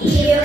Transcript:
Here